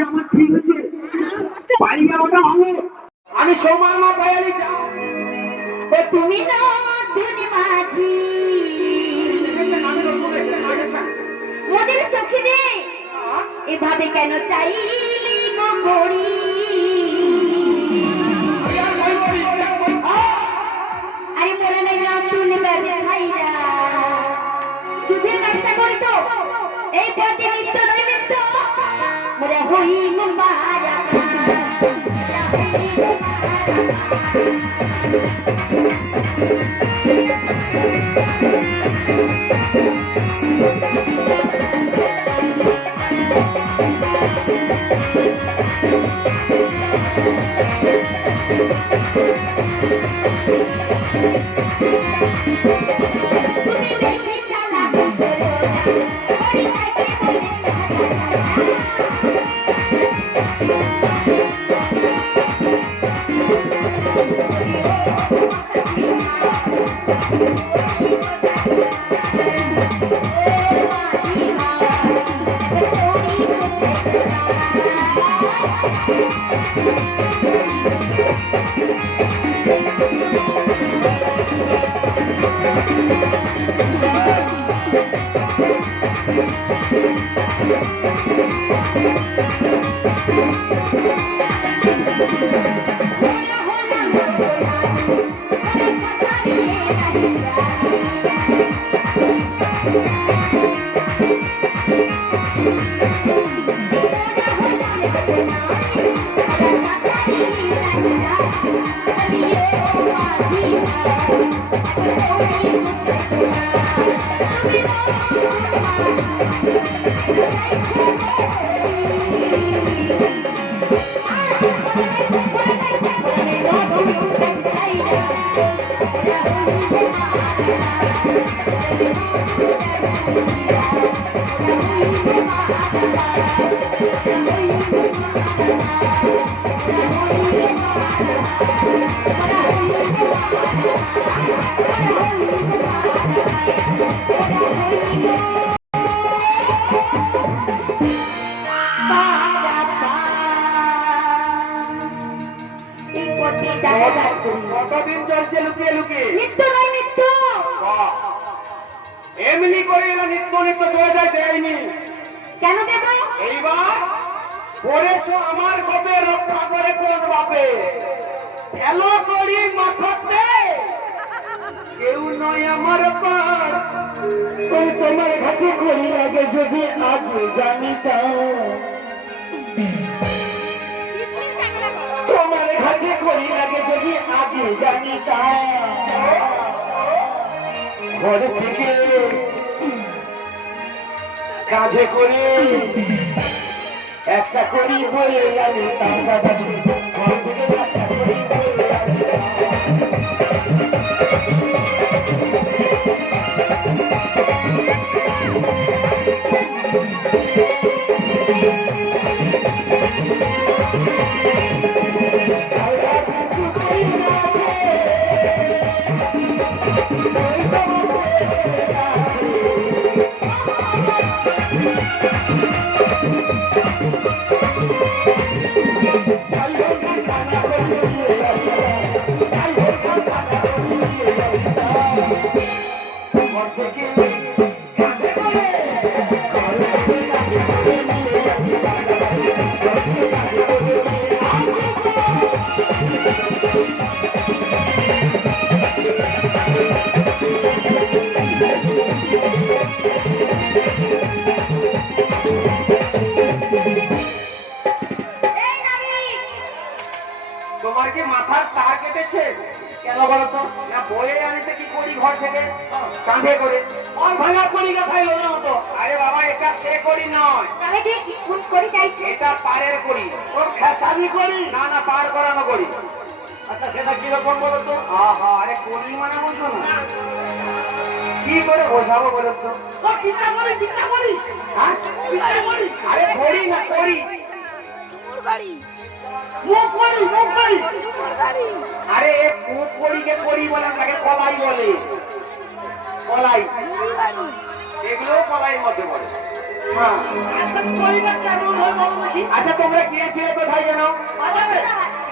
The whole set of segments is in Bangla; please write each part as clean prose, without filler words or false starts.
আমার ঠিক আছে পাইয়া ওটা হবে। আমি সৌমার মা পায়ালি তুমি না ধনী মাঝি মোদের চোখে দে এভাবে কেন চাইলি গো করি আরে মনে নাই নতুন ব্যবসায়ীরা দুধের ব্যবসা করি তো এই পথে নিত্য নৈমিত্য মোরা হই মারা কতদিন চলছে লুকিয়ে লুকিয়ে? নিত্য নয় নিত্য এমনি করে এরা নিত্য নিত্য চলে যায় দেয়নি কেন দেব এইবার পড়েছো আমার কবে রক্ষা করে কোন বাপে এলো করি মাথাতে কেউ নয় আমার পার তোমার ঘাটে করি আগে যদি আগে জানিতাম তোমার ঘাটে করি আগে যদি আগে জানিতাম ঘর থেকে কাজে করে একটা করি বলে আমি তার কথা ঘর থেকে একটা করি বলে তোমার কি মাথার তার কেটেছে কেন বলতো না বয়ে আনিতে কি করি ঘর থেকে কাঁধে করে আর ভাঙা করি গাথাইলো না তো আরে বাবা এটা সে করি নয় তবে কি কোন করি চাইছে এটা পারের করি ওর খেসাবি করি না না পার করানো করি আচ্ছা সেটা কি রকম বলতো আহা আরে করি মানে বুঝো না কি করে বোঝাবো বলতো ও চিন্তা করি হ্যাঁ আরে করি না করি তোমার গাড়ি আরে কড়িকে করি বলে তাকে কলাই বলে কলাই এগুলো কলাইয়ের মধ্যে বলে হ্যাঁ। আচ্ছা করিটা কেমন হয় বলো দেখি। আচ্ছা তোমরা গিয়েছিলে কোথায় যেন? বাজারে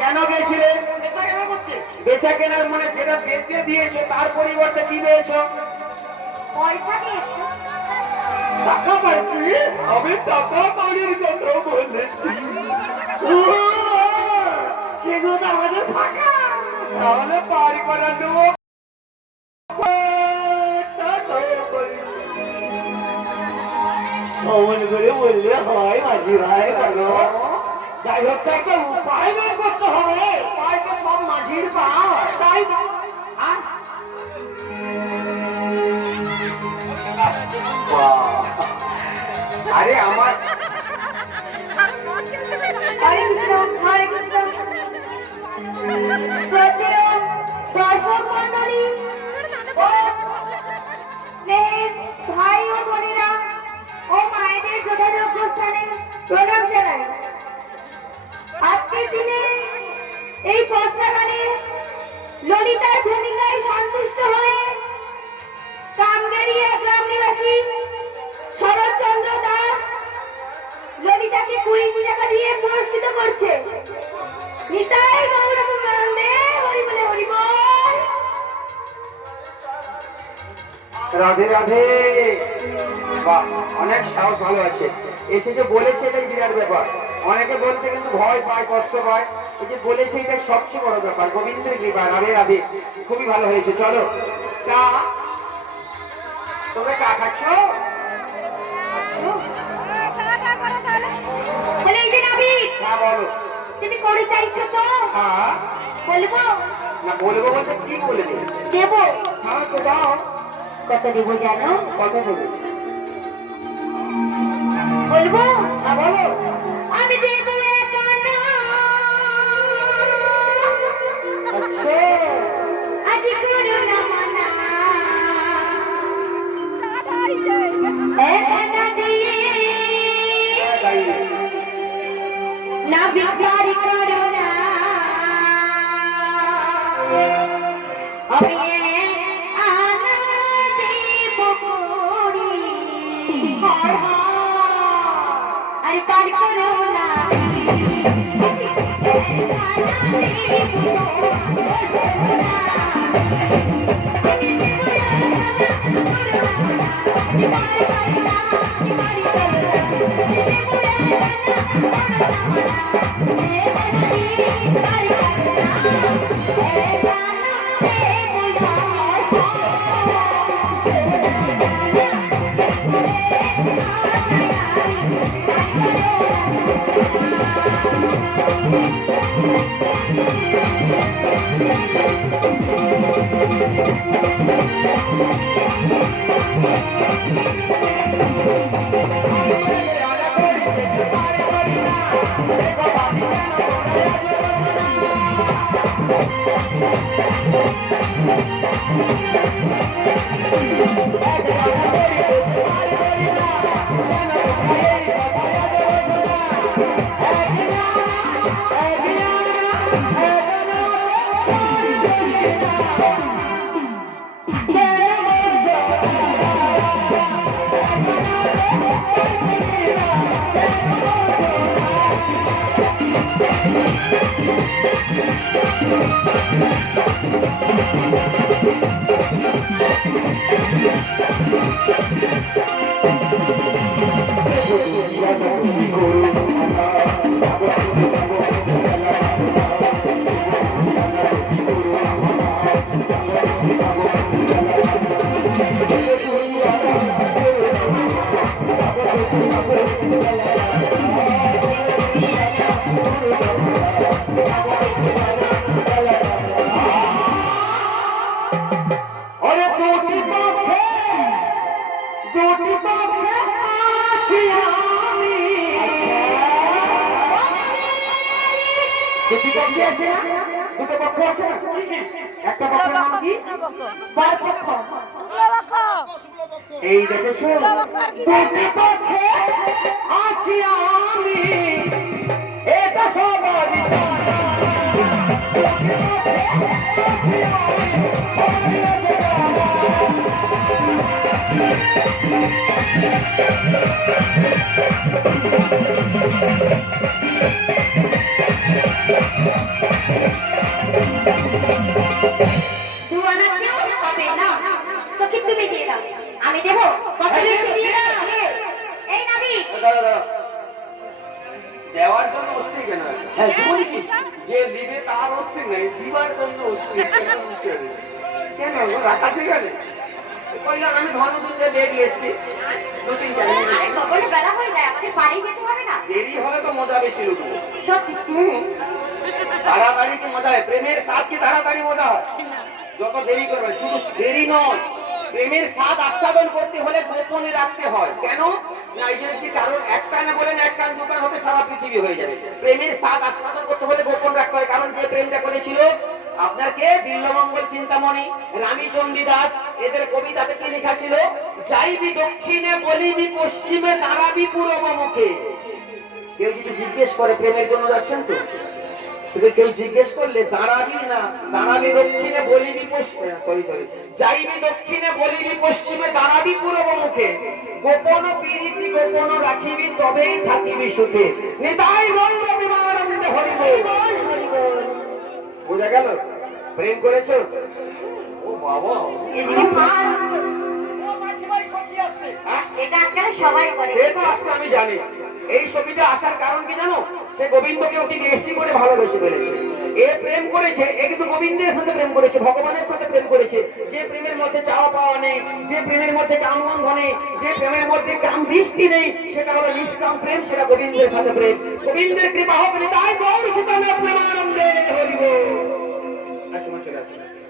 কেন গিয়েছিলে? এটা কেন করছে? বেচা কেনার মানে যেটা বেচে দিয়েছো তার পরিবর্তে কি পেয়েছো? পয়সা দিয়েছো? টাকা পাইছি? আমি টাকা বাড়ির কথা বলেছি। সেগুলো তো আমাদের ফাঁকা। তাহলে বাড়ি করা দেবো। অমন করে বললে হয় মাঝি ভাই বলো। যাই হোক তো একটা উপায় বের করতে হবে। উপায় তো সব মাঝির পায়। তাই তো। আর? বাহ! আরে আমার হরে কৃষ্ণ, হরে কৃষ্ণ। শ্রদ্ধেয় দর্শক মণ্ডলী ও স্নেহের ভাই ও বোনেরা ও মায়েদের যথাযোগ্য স্থানে প্রণাম জানাই। আজকের দিনে এই পস্তাগানে ললিতার ভূমিকায় সন্তুষ্ট হয়ে কামগেরিয়া গ্রাম নিবাসী শরৎচন্দ্র দাস ললিতাকে 20 টাকা দিয়ে পুরস্কৃত করছে। নিতাই গৌরবানন্দে হরি বলে হরি বল। রাধে রাধে। বাহ, অনেক সাহস ভালো আছে। এসে যে বলেছে এটাই বিরাট ব্যাপার। অনেকে বলতে কিন্তু ভয় পায়, কষ্ট পায়। এই যে বলেছে এটা সবচেয়ে বড় ব্যাপার। গোবিন্দের কৃপা। রাধে রাধে। খুবই ভালো হয়েছে। চলো চা। তোমরা চা খাচ্ছ? বলে এই যে নাবিক, হ্যাঁ বলো। তুমি করে চাইছো তো? হ্যাঁ। বলবো? না বলবো বলতে কি বলেছে? দেবো। হ্যাঁ তো দাও। কত দেবো জানো? কত বলে? বলবো? হ্যাঁ বলো। আমি দেবো এক আনা। আচ্ছা। আজ করো না মানা। এক আনা দিয়ে হ্যাঁ, গাইয়ে। না বিচার করো না। আমি এক আনা দেব করি। আরে পার করো না। এক আনা দেব দুটি পক্ষ আছে না? দুটো পক্ষ আছে না? একটা পক্ষের নাম কি? বরপক্ষ। এই দেখেছো, দুটি পক্ষে আছি আমি, এটা সবারই জানা। দুটি পক্ষে আছি আমি, দুয়ানা কেউ হবে না, সখী তুমি দিয়ে দাও, আমি দেবো, কত লিখে দিয়ে দাও। এই নাবি দেওয়ার জন্য অস্থির কেন আছে? হ্যাঁ তুমি কি যে দিবে তার অস্থির নেই, দিবার জন্য অস্থির কেন দিতে হবে? কেন গো, রাখা ঠিক আছে? কইলাম আমি ধর্মপুরে বেরিয়ে এসছি, দুদিন জানি আরে কখনো বেলা হয়ে যায়, আমাদের বাড়ি যেতে হবে না? দেরি হলে তো মজা বেশি লুটবো। সত্যি তাড়াতাড়ি কি মজা হয়? প্রেমের স্বাদ কি তাড়াতাড়ি মজা হয়? যত দেরি করবে, শুধু দেরি নয়, প্রেমের স্বাদ আস্বাদন করতে হলে গোপনে রাখতে হয়। কেন না, এই জন্য কি কারণ, এক কানে বলেন এক কান দোকান হতে সারা পৃথিবী হয়ে যাবে। প্রেমের স্বাদ আস্বাদন করতে হলে গোপন রাখতে হয়। কারণ যে প্রেমটা করেছিল আপনার কে, বিল্লমঙ্গল চিন্তামণি, রানীচন্ডী দাস, এদের কবিতাতে কি লেখা ছিল? যাইবি দক্ষিণে, বলিবি পশ্চিমে, দাঁড়াবি পূর্ব মুখে। কেউ যদি জিজ্ঞেস করে প্রেমের জন্য যাচ্ছেন তো, তোকে কেউ জিজ্ঞেস করলে দাঁড়াবি না, দাঁড়াবি দক্ষিণে, বলিবি পশ্চিমে, যাইবি দক্ষিণে, বলিবি পশ্চিমে, দাঁড়াবি পূর্ব মুখে, গোপন প্রীতি গোপন রাখিবি, তবেই থাকিবি সুখে। নিতাই গৌর বিমানন্দে হরি বল। বোঝা গেল? প্রেম করেছো? ও বাবা, এদিকে মাল, এটা আজকাল সবাই করে। সে তো আসলে আমি জানি। এই ছবিটা আসার কারণ কি জানো? সে গোবিন্দকে অতি বেশি করে ভালোবেসে ফেলেছে। এ প্রেম করেছে, এ কিন্তু গোবিন্দের সাথে প্রেম করেছে, ভগবানের সাথে প্রেম করেছে। যে প্রেমের মধ্যে চাওয়া পাওয়া নেই, যে প্রেমের মধ্যে কামগন্ধ নেই, যে প্রেমের মধ্যে কাম দৃষ্টি নেই, সেটা হলো নিষ্কাম প্রেম, সেটা গোবিন্দের সাথে প্রেম। গোবিন্দের কৃপা হোক, তাই গৌর সুতনা প্রেমানন্দে হরি বল। আসুন চলে আসুন।